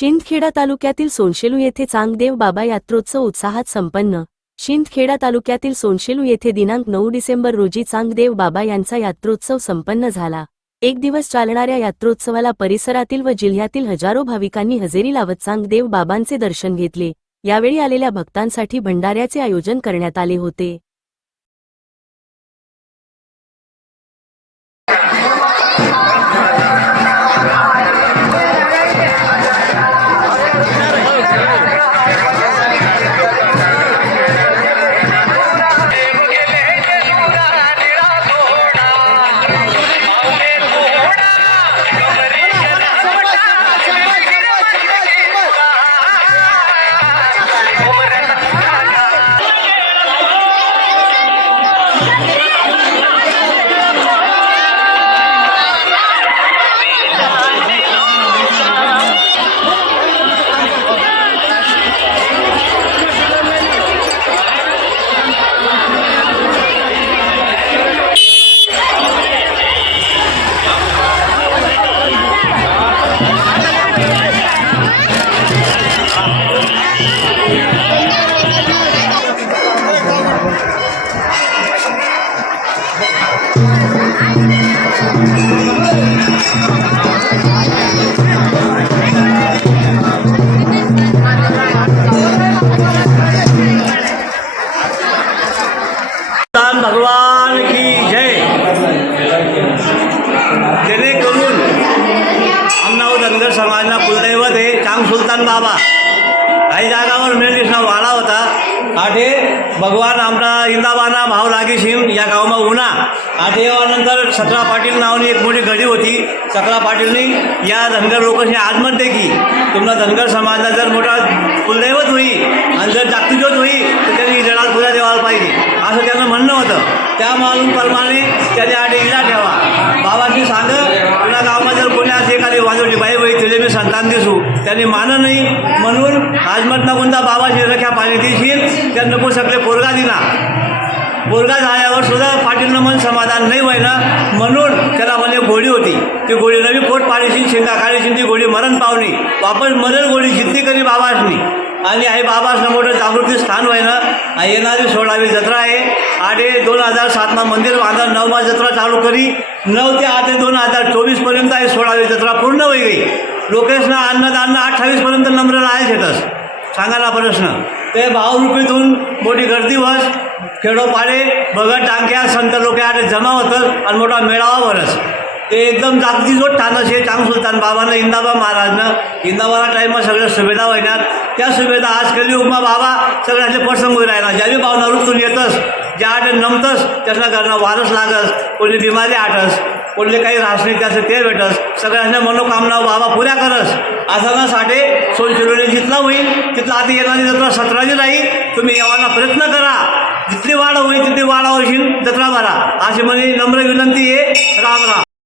शिंदखेडा तालुक्यातील सोनशेलू येथे चांगदेव बाबा यात्रोत्सव उत्साहात संपन्न. शिंदखेडा तालुक्यातील सोनशेलू येथे दिनांक नऊ डिसेंबर रोजी चांगदेव बाबा यांचा यात्रोत्सव संपन्न झाला. एक दिवस चालणाऱ्या यात्रोत्सवाला परिसरातील व जिल्ह्यातील हजारो भाविकांनी हजेरी लावत चांगदेव बाबांचे दर्शन घेतले. यावेळी आलेल्या भक्तांसाठी भंडाऱ्याचे आयोजन करण्यात आले होते. Gracias. बाबा. काही जागावर मेलकृष्ण वाडा होता. आठे भगवान आमचा इंदाबाना भाव लागीशीन या गावमा उन्हा आठे येवानंतर सकरा पाटील नावानी एक मोठी गडी होती. सकरा पाटीलनी या धनगर लोकांशी आज म्हणते की. तुम्हाला धनगर समाजला जर मोठा कुलदैवत होई आणि जर जागतिकच होई तर त्यांनी जळात पुऱ्या देवाला पाहिजे असं त्यांना म्हणणं होतं. त्या मालूम प्रमाणे त्याने आठ इला ठेवा. बाबाशी सांग तुला गावमा जर कोणी असे एखादी वाजवली बाई बाई तुझे मी संतान दिसू. त्याने मानं नाही म्हणून आजमत कोणता बाबा शिरख्या पाणी देशील त्या नको सगळे पोरगा दिला. पोरगा झाल्यावर सुद्धा पाटीलनं मन समाधान नाही व्हायनं म्हणून त्याला म्हणजे गोळी होती. ती गोळी नवी पोट पाडीशी शेंगा काढीशी ती गोळी मरण पावली. वापस मरण गोळी जितली करी बाबासनी? आणि आहे बाबासनं मोठं जागृती स्थान व्हायनं येणारी सोळावी जत्रा आहे. आठ दोन हजार सातमा मंदिर बांधा नवमा जत्रा चालू करी. नऊ ते आठ ते दोन हजार चोवीसपर्यंत आहे सोळावी जत्रा पूर्ण होई गई. लोकेशनं अन्नदान अठ्ठावीसपर्यंत नंबर आहे येतस सांगायला प्रश्न. ते भावरूपीतून मोठी गर्दी वस खेडोपाडे बघत टांक्या संत लोक आठ जमा होतं आणि मोठा मेळावा भरस. ते एकदम जागती जो ठाणस हे चांग सुलतान बाबानं इंदाबा महाराजनं. इंदाबाला टाईमમાં सगळ्या सुविधा होईनात. त्या सुविधा आज केली उमा बाबा सगळ्याचे प्रसंग होई राहिला. ज्यावेळी भावना रुतून येतस ज्या आठ नमतस त्यासना घरनं वारस लागस. कोणी बिमारी आठस कोणले काही रासनिक त्याचं ते भेटस सगळ्यांना मनोकामना बाबा पुऱ्या करस. आसनासाठी सोनशिरोली जितला होईल तिथला आधी येणारी जत्रा सतराची राहील तुम्ही यावाना प्रयत्न करा. जितली वाढ होईल तिथली वाढ होशील जत्रा भरा. अशी म्हणजे नम्र विनंती आहे. राम राम.